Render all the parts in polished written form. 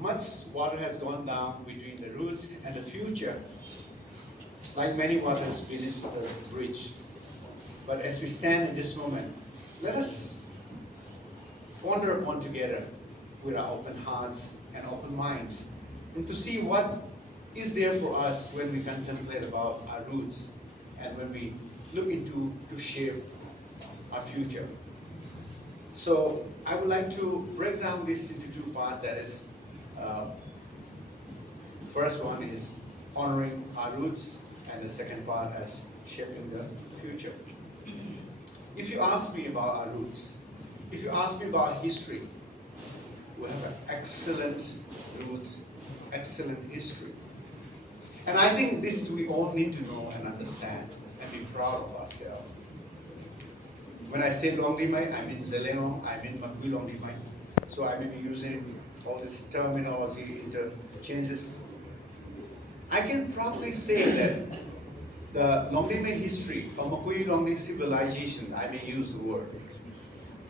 much water has gone down between the root and the future, like many waters beneath the bridge. But as we stand in this moment, let us ponder upon together with our open hearts and open minds, and to see what is there for us when we contemplate about our roots and when we look into to shape our future. So I would like to break down this into two parts. That is, first one is honoring our roots, and the second part as shaping the future. If you ask me about our roots, if you ask me about history, we have an excellent roots, excellent history. And I think this we all need to know and understand and be proud of ourselves. When I say Longdimai, I mean Zeleno, I mean Makui Longdimai. So I may be using all this terminology interchanges. I can proudly say that the Longdimai history or Makui Longdi civilization, I may use the word,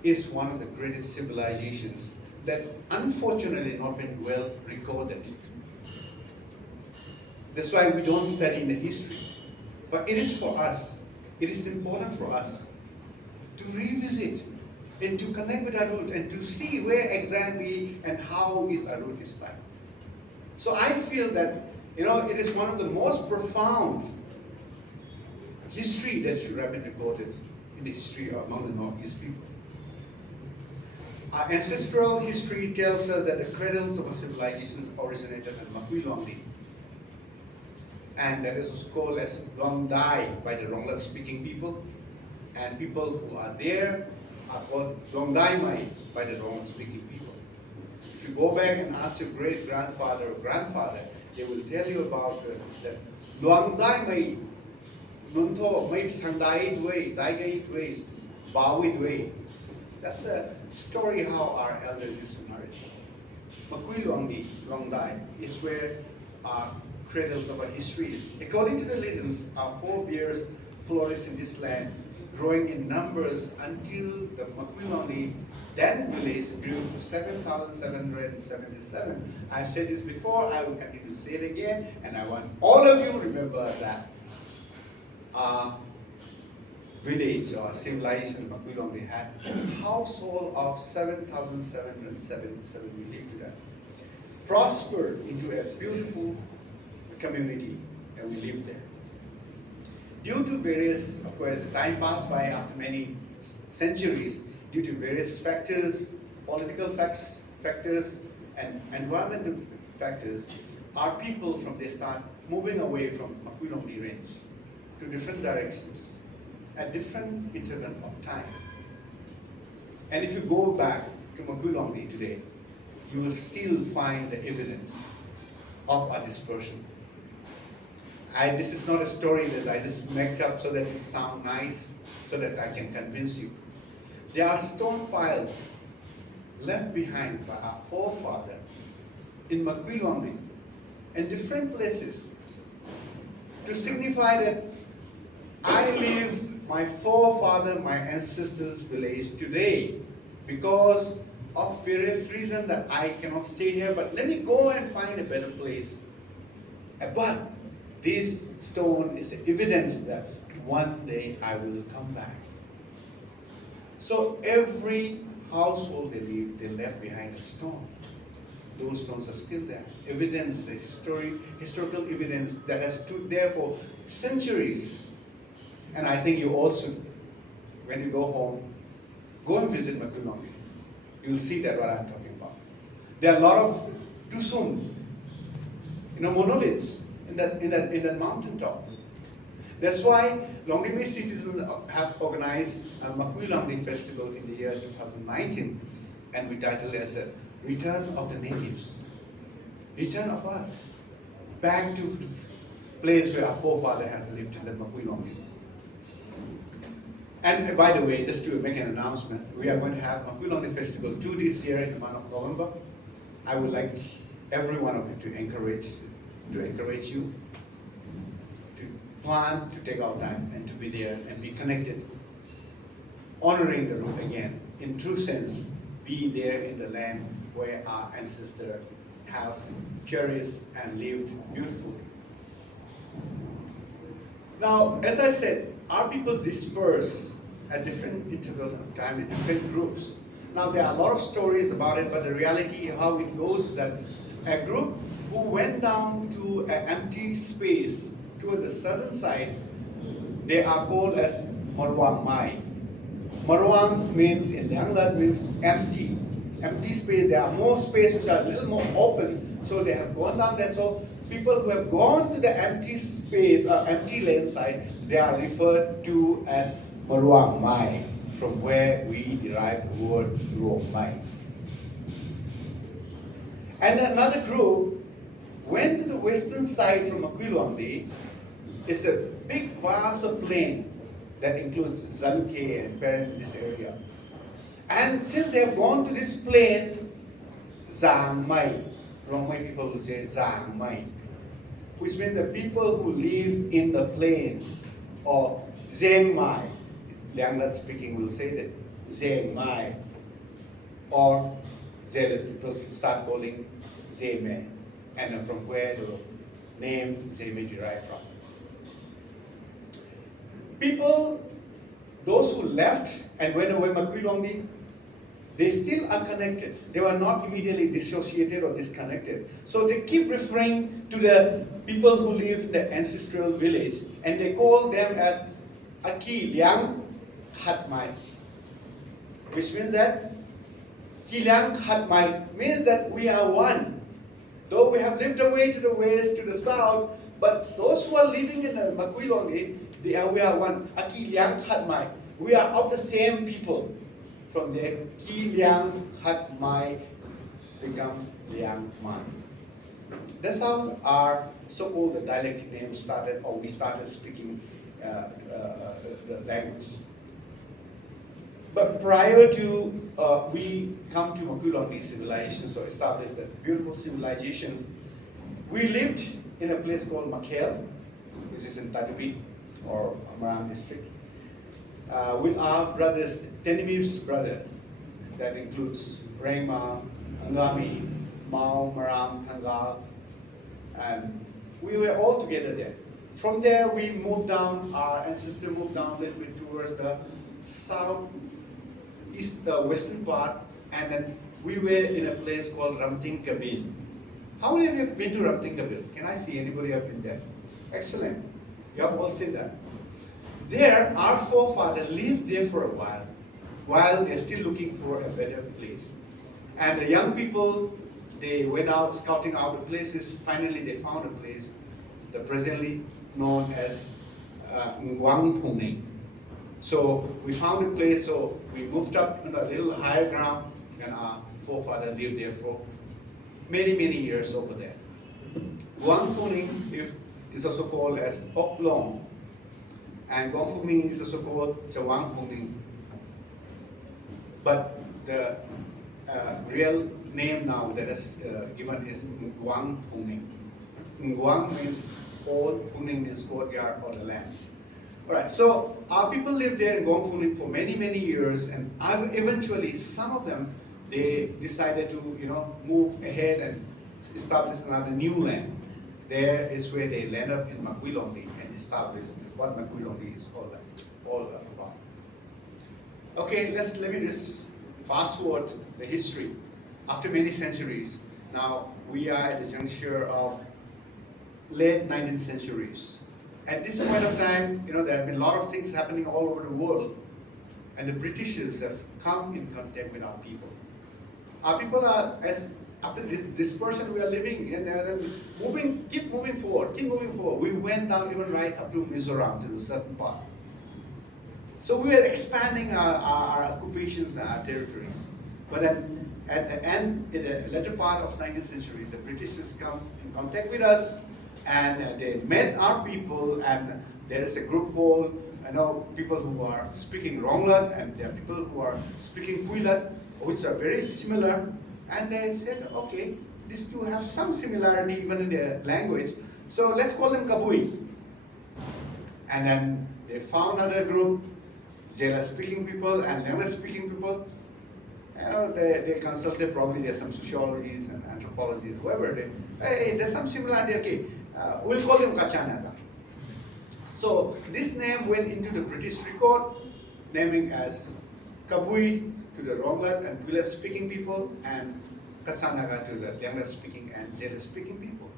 is one of the greatest civilizations that unfortunately not been well recorded. That's why we don't study in the history. But it is for us, it is important for us to revisit and to connect with our root and to see where exactly and how is our root is like. So I feel that, it is one of the most profound history that should have been recorded in the history among the Northeast people. Our ancestral history tells us that the cradles of a civilization originated in Makui Longdi, and that is called as Long Dai by the Rongla speaking people, and people who are there are called Long Dai Mai by the Rongla speaking people. If you go back and ask your great grandfather or grandfather, they will tell you about the Long Dai Mai Nunto Mai Sandai Dway, Daigai Dway, Bawi Dway. That's a story how our elders used to narrate. Makui Longdi, Long Dai, is where our cradles of our history is. According to the legends, our forebears flourished in this land, growing in numbers until the Makui Longdi then village grew to 7,777. I've said this before, I will continue to say it again, and I want all of you to remember that our village or civilization Makui Longdi had a household of 7,777 we lived to that. Prospered into a beautiful community, and we lived there. Due to various, of course, time passed by after many centuries, due to various factors, political factors, and environmental factors, our people from there start moving away from Makui Longdi range to different directions at different interval of time. And if you go back to Makui Longdi today, you will still find the evidence of our dispersion. This is not a story that I just make up so that it sounds nice, so that I can convince you. There are stone piles left behind by our forefather in Makui Longdi in different places to signify that I live my forefather, my ancestors' village today because of various reasons that I cannot stay here, but let me go and find a better place. But this stone is the evidence that one day I will come back. So every household they live, they left behind a stone. Those stones are still there. Evidence, historical evidence that has stood there for centuries. And I think you also, when you go home, go and visit Makui Longdi. You'll see that what I'm talking about. There are a lot of dusun, monoliths in that mountaintop. That's why Longdimai citizens have organized a Makui Longdi festival in the year 2019, and we titled it as a Return of the Natives. Return of us back to the place where our forefather had lived in the Makui Longdi. And by the way, just to make an announcement, we are going to have Makui Longdi Festival 2 this year in the month of November. I would like every one of you to encourage you to plan to take out time and to be there and be connected, honoring the root again. In true sense, be there in the land where our ancestors have cherished and lived beautifully. Now, as I said, our people disperse at different intervals of time in different groups. Now, there are a lot of stories about it, but the reality, how it goes, is that a group who went down to an empty space toward the southern side, they are called as Marwang Mai. Marwang means, in Lianglat, means empty. Empty space. There are more space which are a little more open, so they have gone down there. So people who have gone to the empty space or empty land side, they are referred to as Marwang Mai, from where we derive the word Ruang Mai. And another group went to the western side from Maquiluangdi. It's a big vast plain that includes Zaluke and Peren in this area. And since they have gone to this plain, Zang Mai, Ruang Mai people will say Zang Mai, which means the people who live in the plain, or Zeng Mai, Lianglat speaking will say that, Zeng Mai, or Zelet people start calling Zeme, and from where the name Zeme derived from. People, those who left and went away Maquiluangdi, they still are connected. They were not immediately dissociated or disconnected. So they keep referring to the people who live in the ancestral village, and they call them as Aki Liang Khat Mai, which means that Ki Liang Khat Mai means that we are one. Though we have lived away to the west, to the south, but those who are living in the Maquiluangdi, we are one. Aki Liang Khat Mai. We are of the same people. From there, Ki Liang Khat Mai becomes Liang Mai. That's how our so-called dialectic name started, or we started speaking the language. But prior to we come to Maquiluangdi civilization, so established the beautiful civilizations, we lived in a place called Makhel, which is in Tatupi, or Amaram district, with our brothers, Tenimib's brother, that includes Rengma, Angami, Mao, Maram, Tangal, and we were all together there. From there, we moved down, our ancestors moved down a little bit towards the southeast, western part, and then we were in a place called Ramting Kabin. How many of you have been to Ramting Kabin? Can I see anybody have been there? Excellent. You have all seen that. There, our forefathers lived there for a while they're still looking for a better place. And the young people, they went out scouting out the places. Finally, they found a place, the presently known as Nguang Puning. So we found a place, so we moved up on a little higher ground, and our forefather lived there for many, many years over there. Nguang Puning is also called as Ok Long, and Nguang Puning is also called Chawang Puning. But the real name now that is given is Nguang Puning. Nguang means old, Puning means courtyard or the land. Alright, so our people lived there in Nguang Puning for many, many years, and eventually some of them, they decided to move ahead and establish another new land. There is where they land up in Maquiluangdi and establish what Maquiluangdi is all about. Okay, let me just fast forward the history. After many centuries, now we are at the juncture of late 19th centuries. At this point of time, there have been a lot of things happening all over the world, and the Britishers have come in contact with our people. Our people are, after this dispersion we are living, and keep moving forward. We went down even right up to Mizoram, to the southern part. So we were expanding our occupations and our territories. But then at the end, in the latter part of 19th century, the Britishers come in contact with us, and they met our people, and there is a group called, people who are speaking Ronglat, and there are people who are speaking Puilat, which are very similar. And they said, okay, these two have some similarity even in their language, so let's call them Kabui. And then they found another group, Zela speaking people and Liangla speaking people, They consulted, probably there's some sociologists and anthropologists, whoever. Hey, there's some similarity, okay. We'll call them Kachanaga. So this name went into the British record, naming as Kabui to the Ronglat and Pula speaking people, and Kasanaga to the Liangla speaking and Zeta speaking people.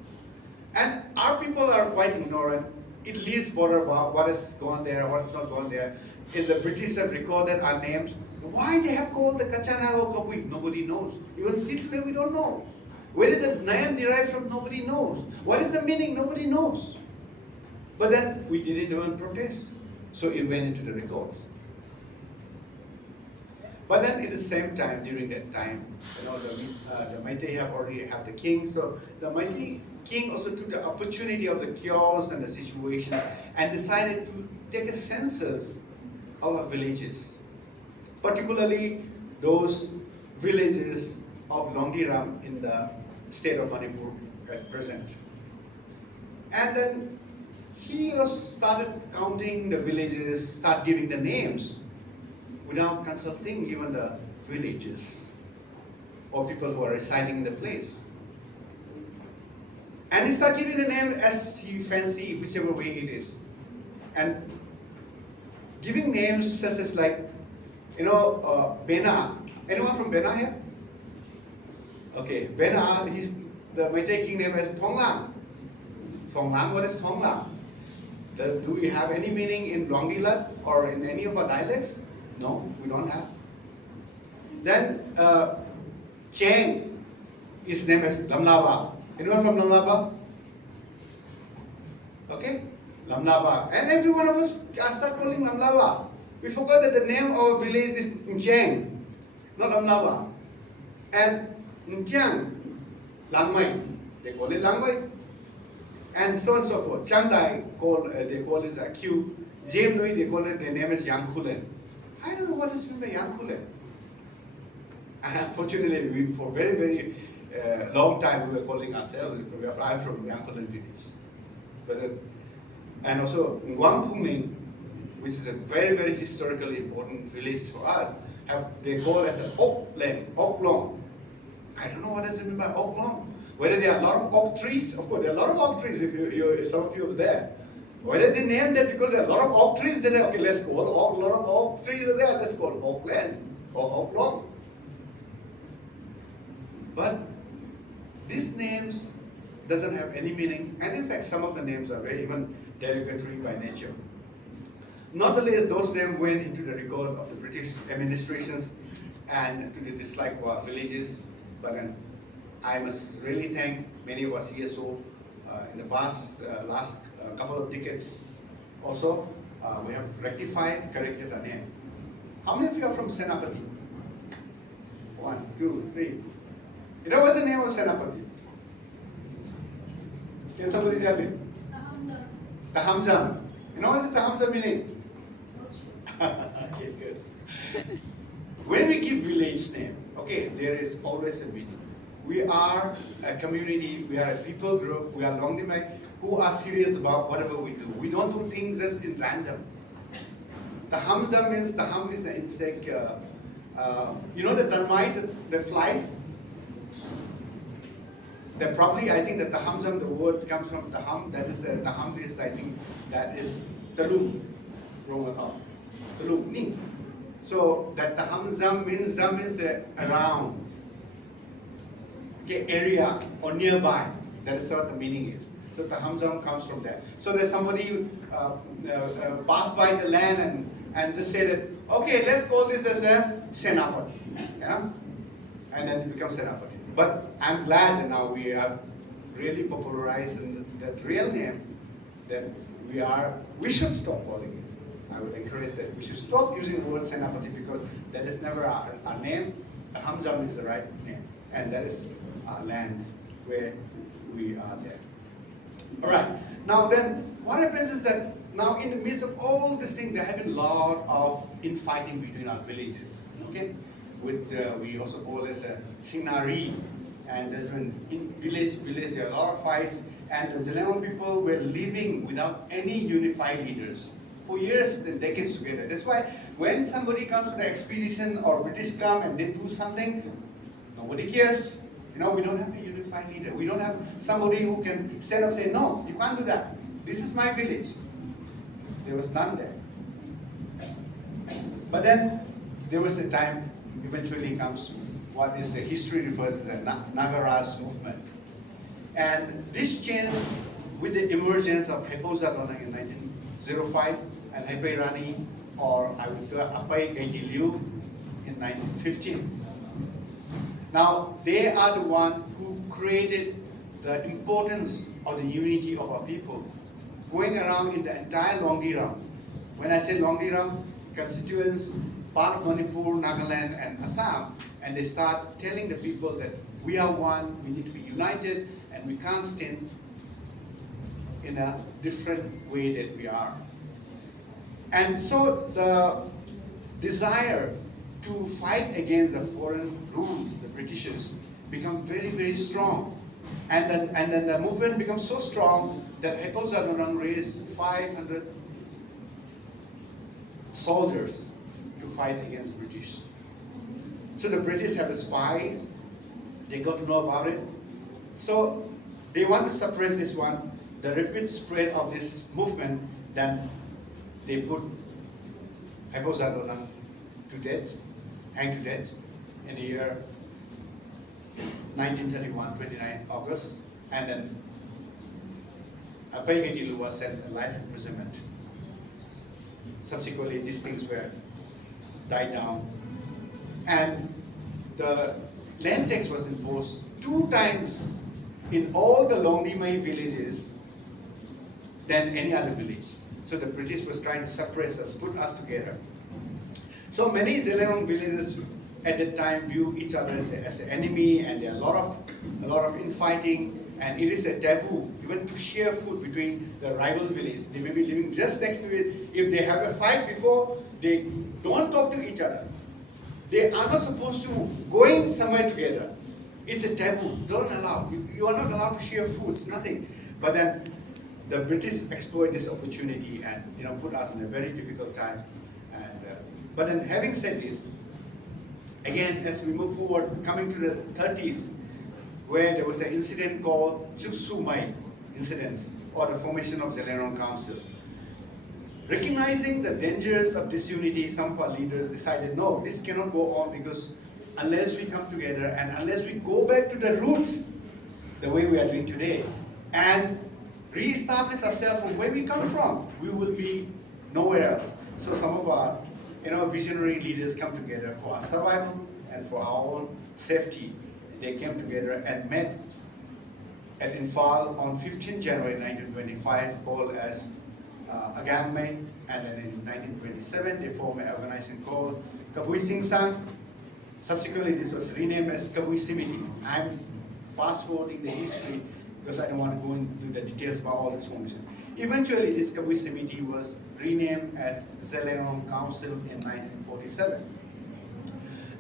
And our people are quite ignorant. It leaves border about what is going there, what is not going there. In the British have recorded our names. Why they have called the Kachanaga or Kabui? Nobody knows. Even till today we don't know. Where did the name derive from? Nobody knows. What is the meaning? Nobody knows. But then we didn't even protest. So it went into the records. But then at the same time, during that time, the Meitei have already had the king. So the Meitei king also took the opportunity of the chaos and the situations and decided to take a census of our villages. Particularly those villages of Longdiram in the state of Manipur at present. And then he started counting the villages, start giving the names without consulting even the villages or people who are residing in the place. And he started giving the name as he fancy, whichever way it is. And giving names such as like, Bena. Anyone from Bena here? Okay, Bena, the Meitei king name is Thonglam. Thonglam, what is Thonglam? Do we have any meaning in Longdilat or in any of our dialects? No, we don't have. Then Cheng, his name is Lamlaba. Anyone from Lamlaba? Okay, Lamlaba. And every one of us start calling Lamlaba. We forgot that the name of our village is Ncheng, not Lamlaba. And Ntiang, Langmai, they call it Langmai. And so on and so forth. Chandai, they call it a Q. Jem Nui, they call it, their name is Yangkulen. I don't know what is meant by Yangkulen. And unfortunately, for very, very long time, we were calling ourselves, I'm from Yangkulen village. And also, Nguangpungning, which is a very, very historically important village for us, they call as an Oklong. I don't know what does it mean by Oklong. Whether there are a lot of oak trees, of course, there are a lot of oak trees if some of you are there. Whether they named that because there are a lot of oak trees, then okay, let's call a lot of oak trees are there, let's call Oakland or Oklong. But these names doesn't have any meaning, and in fact, some of the names are very even derogatory by nature. Not only as those names went into the record of the British administrations and to the dislike of our villages, but then I must really thank many of our CSO in the past, last couple of decades. Also, we have rectified, corrected our name. How many of you are from Senapati? 1, 2, 3. You know what's the name of Senapati? Can somebody tell me? Tahamjam. You know what's the Tahamjam meaning? Okay, good. When we give village name, okay, there is always a meaning. We are a community, we are a people group, we are Longdimai who are serious about whatever we do. We don't do things just in random. Tahamjam means, taham is an insect, you know the termite that flies? That probably, I think the tahamjam, the word comes from taham, that is the taham is, I think, that is talum, talum, ning. So that tahamjam means, zam means around. Okay, area or nearby. That is what the meaning is. So tahamjam comes from that. So there's somebody passed by the land and just said that, okay, let's call this as a Senapati. Yeah? And then it becomes Senapati. But I'm glad that now we have really popularized that real name that we should stop calling it. I would encourage that we should stop using the word Senapati because that is never our name. Tahamjam is the right name. And that is our land where we are there. All right. Now then, what happens is that now in the midst of all this thing, there have been a lot of infighting between our villages. Okay, we also call this a Sinari, and there's been in village to village there are a lot of fights, and the Zelengon people were living without any unified leaders for years and decades together. That's why when somebody comes to the expedition or British come and they do something, nobody cares. You know, we don't have a unified leader. We don't have somebody who can stand up and say, no, you can't do that. This is my village. There was none there. But then there was a time, eventually comes what is the history refers to the Nagaraj movement. And this changed with the emergence of Hepozadona in 1905 and Hepe Rani, or I would go Apai Gaiti Liu in 1915. Now, they are the one who created the importance of the unity of our people, going around in the entire Longdiram. When I say Longdiram, constituents, part of Manipur, Nagaland, and Assam, and they start telling the people that we are one, we need to be united, and we can't stand in a different way that we are. And so the desire to fight against the foreign rules, the Britishers, become very, very strong. And then the movement becomes so strong that Hepozadonang raised 500 soldiers to fight against British. So the British have spies, they got to know about it. So they want to suppress this one, the rapid spread of this movement, then they put Hepozadonang to death, hanged to death in the year 1931, 29 August, and then Apai Gaiti Liu was sent a life imprisonment. Subsequently, these things were died down, and the land tax was imposed 2 times in all the Longdimai villages than any other village. So the British was trying to suppress us, put us together. So many Zelerong villages at that time view each other as an enemy, and there are a lot of infighting, and it is a taboo even to share food between the rival villages. They may be living just next to it. If they have a fight before, they don't talk to each other. They are not supposed to go in somewhere together. It's a taboo. Don't allow. You are not allowed to share foods, nothing. But then the British exploit this opportunity and put us in a very difficult time. And but then having said this, again, as we move forward, coming to the 30s, where there was an incident called ZSUB incidents, or the formation of Zelerong Council. Recognizing the dangers of disunity, some of our leaders decided, no, this cannot go on, because unless we come together and unless we go back to the roots, the way we are doing today, and re-establish ourselves from where we come from, we will be nowhere else. So some of our visionary leaders come together for our survival and for our own safety. They came together and met at Imphal on 15 January 1925, called as Agangme, and then in 1927 they formed an organization called Kabui Sing Sang. Subsequently this was renamed as Kabui Simiti. I'm fast forwarding the history because I don't want to go into the details about all this formation. Eventually this Kabui Simiti was renamed as Zelerong Council in 1947.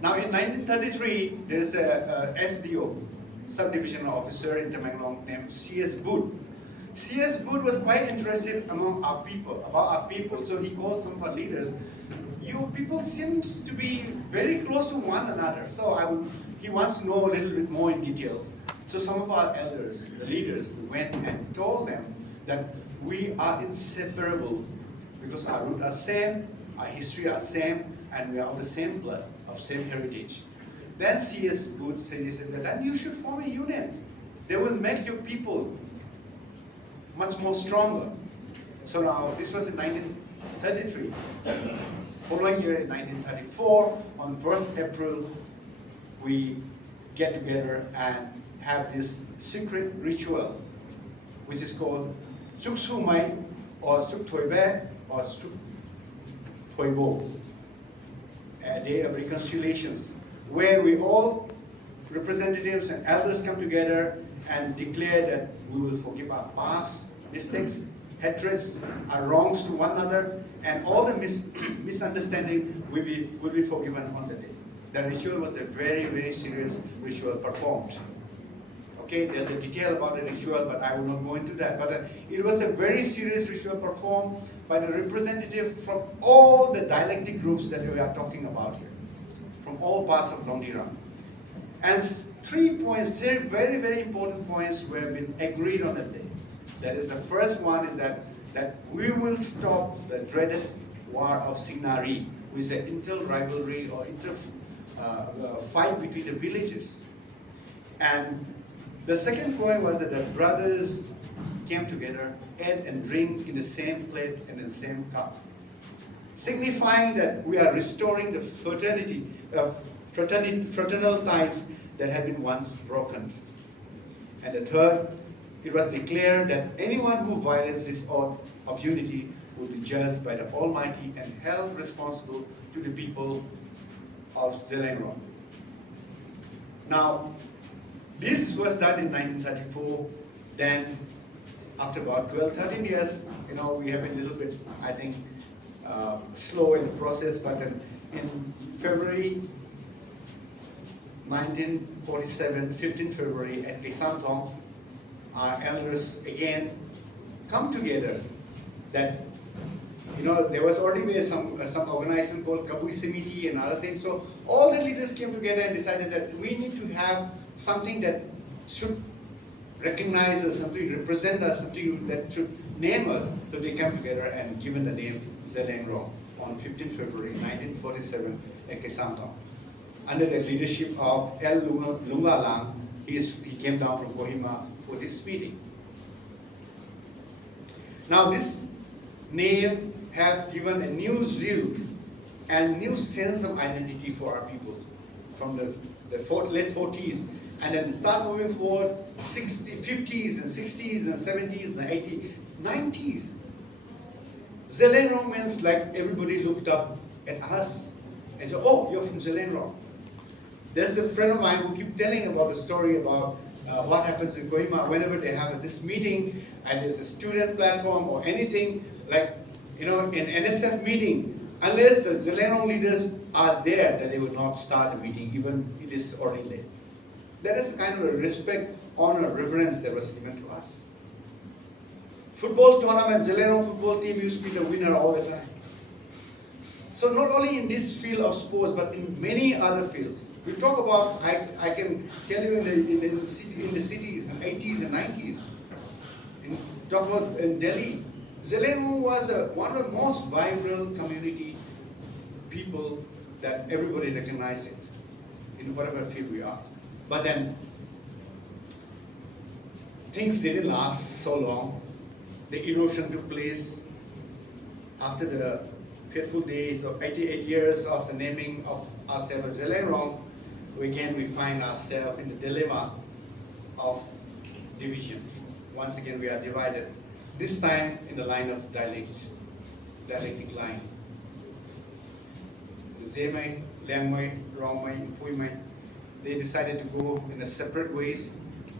Now in 1933, there's a SDO, subdivision officer in Temanglong, named C.S. Booth. C.S. Booth was quite interested about our people, so he called some of our leaders. You people seems to be very close to one another, so he wants to know a little bit more in details. So some of our elders, the leaders, went and told them that we are inseparable because our roots are same, our history are same, and we are of the same blood, of same heritage. Then C.S. Booth said that you should form a unit. They will make your people much more stronger. So now, this was in 1933. Following year in 1934, on 1st April, we get together and have this secret ritual, which is called Suk Sumai, or Suk Toibe, or Suk Toibo, a day of reconciliations, where we all, representatives and elders, come together and declare that we will forgive our past mistakes, hatreds, our wrongs to one another, and all the misunderstanding will be forgiven on the day. The ritual was a very, very serious ritual performed. Okay, there's a detail about the ritual, but I will not go into that. But it was a very serious ritual performed by the representative from all the dialectic groups that we are talking about here, from all parts of Londiran. And 3 points, 3 very, very important points were been agreed on that day. That is, the first one is that we will stop the dreaded war of Signari, which is an inter-rivalry or fight between the villages. And the second point was that the brothers came together, ate and drink in the same plate and in the same cup, signifying that we are restoring the fraternal ties that had been once broken. And the third, it was declared that anyone who violates this oath of unity will be judged by the Almighty and held responsible to the people of Zelenro. Now, this was done in 1934. Then, after about 12, 13 years, we have been a little bit, I think, slow in the process, but then in February 1947, 15 February, at Kesantong, our elders again come together. That there was already some organization called Kabui Semiti and other things. So all the leaders came together and decided that we need to have something that should recognize us, something represent us, something that should name us. So they came together and given the name Zelenro on 15 February 1947 at Kesantong. Under the leadership of L. Lungalang, he came down from Kohima for this meeting. Now this name have given a new zeal and new sense of identity for our peoples from the late 40s, and then start moving forward 50s and 60s and 70s and 80s, 90s. Zelenro means like everybody looked up at us and said, oh, you're from Zelenro. There's a friend of mine who keep telling about the story about what happens in Kohima whenever they have this meeting and there's a student platform or anything, like, in NSF meeting, unless the Zelenro leaders are there, that they will not start the meeting, even it is already late. That is the kind of a respect, honor, reverence that was given to us. Football tournament, Zelenro football team used to be the winner all the time. So not only in this field of sports, but in many other fields. We talk about, I can tell you in the cities in 80s and 90s, talk about in Delhi, Zelenro was one of the most vibrant community people that everybody recognized it in whatever field we are. But then things didn't last so long. The erosion took place after the fateful days of 88 years of the naming of ourselves as Zelenro. Again, we find ourselves in the dilemma of division. Once again, we are divided. This time in the line of dialectic line. The Zemai, Liangmai, Rongmai, Puimai, they decided to go in a separate ways,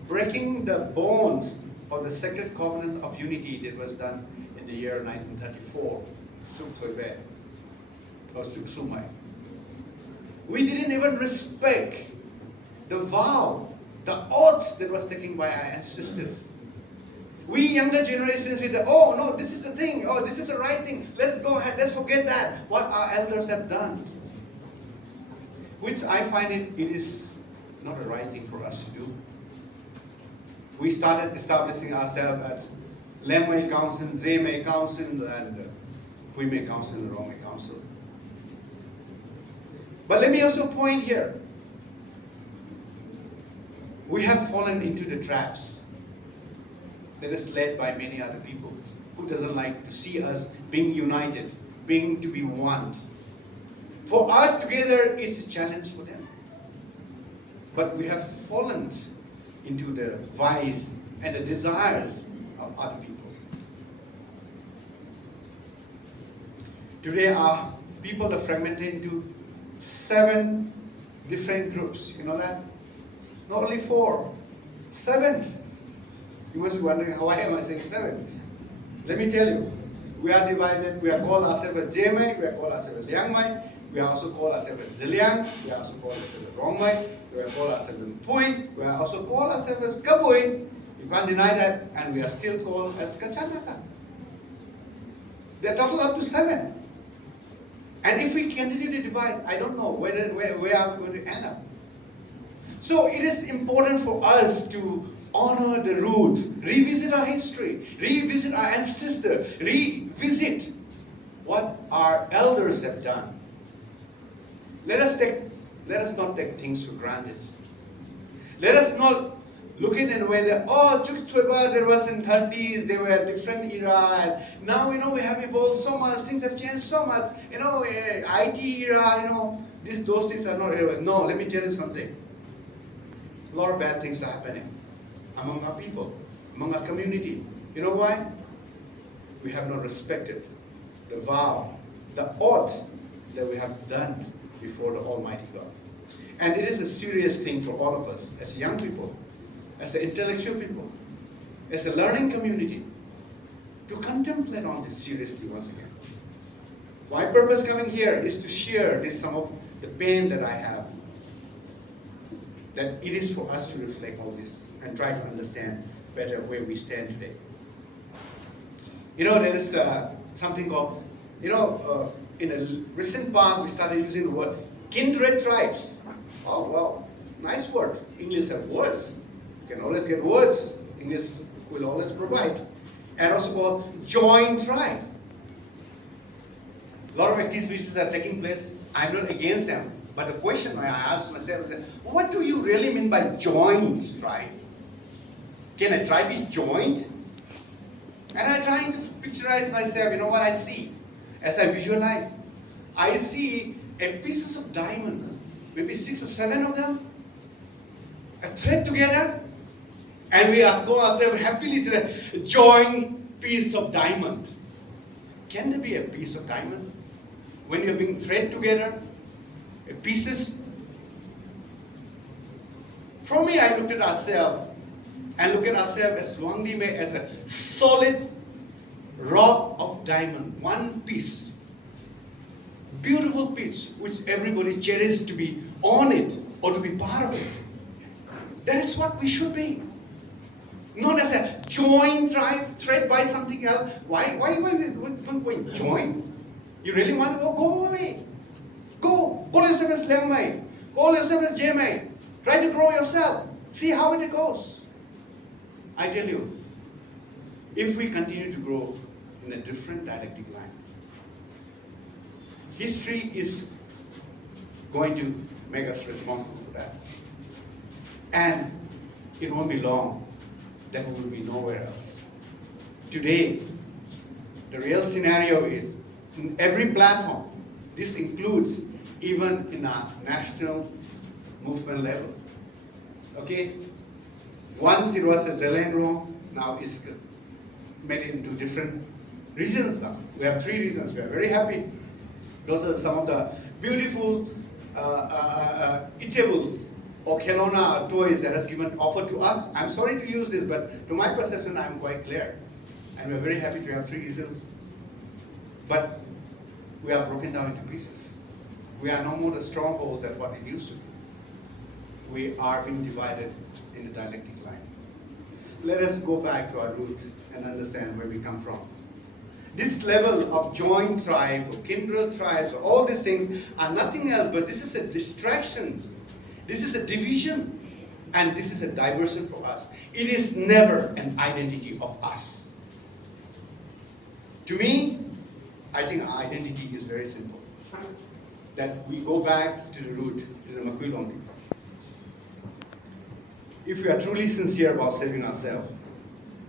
breaking the bonds of the sacred covenant of unity that was done in the year 1934, Suk Toibe, or Suk Sumai. We didn't even respect the vow, the oaths that was taken by our ancestors. We younger generations, we say, oh no, this is the thing, oh this is the right thing, let's go ahead, let's forget that, what our elders have done. Which I find it is not a right thing for us to do. We started establishing ourselves as Lemway Council, Zemay Council, and Puimay Council, and Rongmay Council. But let me also point here, we have fallen into the traps that is led by many other people who doesn't like to see us being united, being to be one. For us together is a challenge for them. But we have fallen into the vice and the desires of other people. Today our people are fragmented into 7 different groups. You know that? Not only 4, 7. You must be wondering, why am I saying 7? Let me tell you, we are divided. We are called ourselves as Jemai, we are called ourselves as Liangmai, We also call ourselves as Ziliang, we also call ourselves as Rongmai, we call ourselves as Pui, we also call ourselves as Kabui. You can't deny that, and we are still called as Kachanaka. They're total up to 7. And if we continue to divide, I don't know where are we going to end up. So it is important for us to honor the root, revisit our history, revisit our ancestors, revisit what our elders have done. Let us not take things for granted. Let us not look at it in a way that, there was in 30s, they were a different era, and now, we have evolved so much, things have changed so much, IT era, those things are not relevant. No, let me tell you something. A lot of bad things are happening among our people, among our community. You know why? We have not respected the vow, the oath that we have done before the Almighty God. And it is a serious thing for all of us as young people, as intellectual people, as a learning community, to contemplate on this seriously once again. My purpose coming here is to share some of the pain that I have, that it is for us to reflect on this and try to understand better where we stand today. There is something called, in a recent past, we started using the word kindred tribes. Oh, well, nice word. English have words. You can always get words. English will always provide. And also called joint tribe. A lot of activities are taking place. I'm not against them. But the question I ask myself is, what do you really mean by joint tribe? Can a tribe be joined? And I'm trying to picturize myself, what I see. As I visualize, I see a pieces of diamonds, maybe 6 or 7 of them, a thread together, and we are go ourselves happily say a joint piece of diamond. Can there be a piece of diamond when you're being thread together? Pieces. For me, I looked at ourselves and look at ourselves as Luangdime as a solid rock of diamond, one piece, beautiful piece, which everybody cherishes to be on it or to be part of it. That is what we should be. Not as a joint tribe, thread by something else. Why we join? You really want to go away. Go. Call yourself as Lengmai. Call yourself as Jemai. Try to grow yourself. See how it goes. I tell you, if we continue to grow in a different dialectic line, history is going to make us responsible for that. And it won't be long that we will be nowhere else. Today, the real scenario is in every platform. This includes even in our national movement level. Okay? Once it was a Zelendrong, now it's made into different regions now. We have 3 regions. We are very happy. Those are some of the beautiful eatables or Kelowna toys that has given offered to us. I'm sorry to use this, but to my perception, I'm quite clear. And we're very happy to have 3 regions. But we are broken down into pieces. We are no more the strongholds that what it used to be. We are being divided in the dialectic line. Let us go back to our root and understand where we come from. This level of joint tribes or kindred tribes, or all these things are nothing else but this is a distraction. This is a division, and this is a diversion for us. It is never an identity of us. To me, I think our identity is very simple. That we go back to the root, to the Makui Longdi. If we are truly sincere about saving ourselves,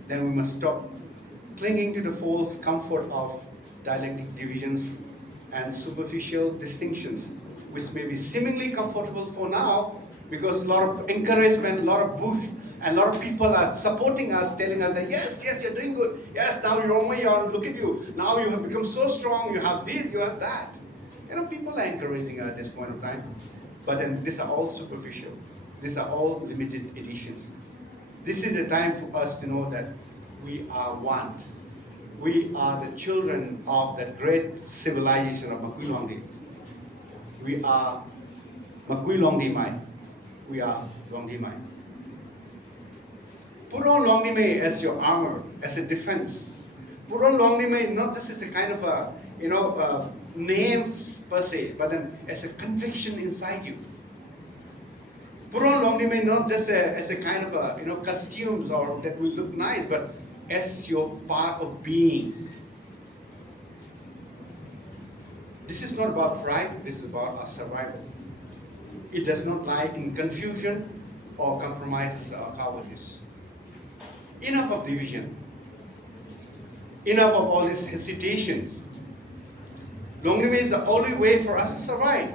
then we must stop clinging to the false comfort of dialectic divisions and superficial distinctions, which may be seemingly comfortable for now, because a lot of encouragement, a lot of push, and a lot of people are supporting us, telling us that yes, you're doing good. Yes, now you're on my yard, look at you. Now you have become so strong, you have this, you have that. People are encouraging us at this point of time. But then these are all superficial. These are all limited editions. This is a time for us to know that we are one. We are the children of that great civilization of Makui Longdi. We are Makui Longdi Mai. We are Longdi Mai. Put on Longdi Mai as your armor, as a defense. Put on Longdi Mai not just as a kind of a, name per se, but then as a conviction inside you. Put on Longdi Mai not just as a kind of a, costumes or that will look nice, but as your part of being. This is not about pride, this is about our survival. It does not lie in confusion or compromises or cowardice. Enough of division. Enough of all these hesitations. Longdi Mai is the only way for us to survive.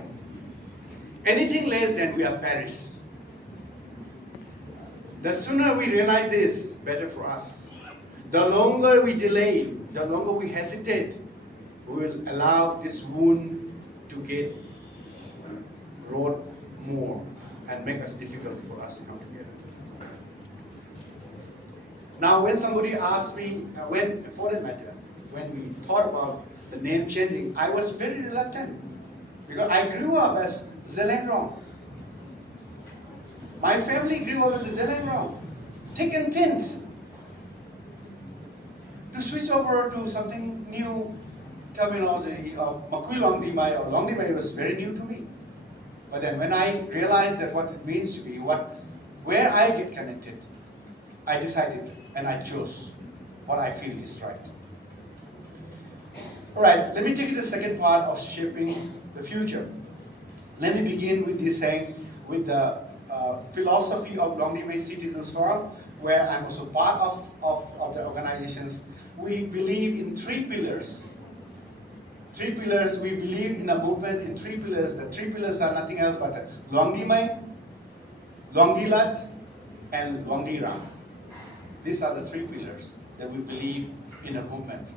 Anything less than we are perish. The sooner we realize this, better for us. The longer we delay, the longer we hesitate, we will allow this wound to get wrought more and make us difficult for us to come together. Now, when somebody asked me, for that matter, when we thought about the name changing, I was very reluctant because I grew up as Zelengrong. My family grew up as a Zelengrong, thick and thin. To switch over to something new, terminology of Makui Longdi Mai or Longdi Mai was very new to me. But then when I realized that what it means to be, where I get connected, I decided and I chose what I feel is right. All right, let me take you to the second part of shaping the future. Let me begin with this saying, with the philosophy of Longdi Mai Citizens Forum, where I'm also part of the organizations. We believe in three pillars. Three pillars, we believe in a movement in three pillars. The three pillars are nothing else but Longdi Mai, Longdi Lat, and Longdi Ram. These are the three pillars that we believe in a movement.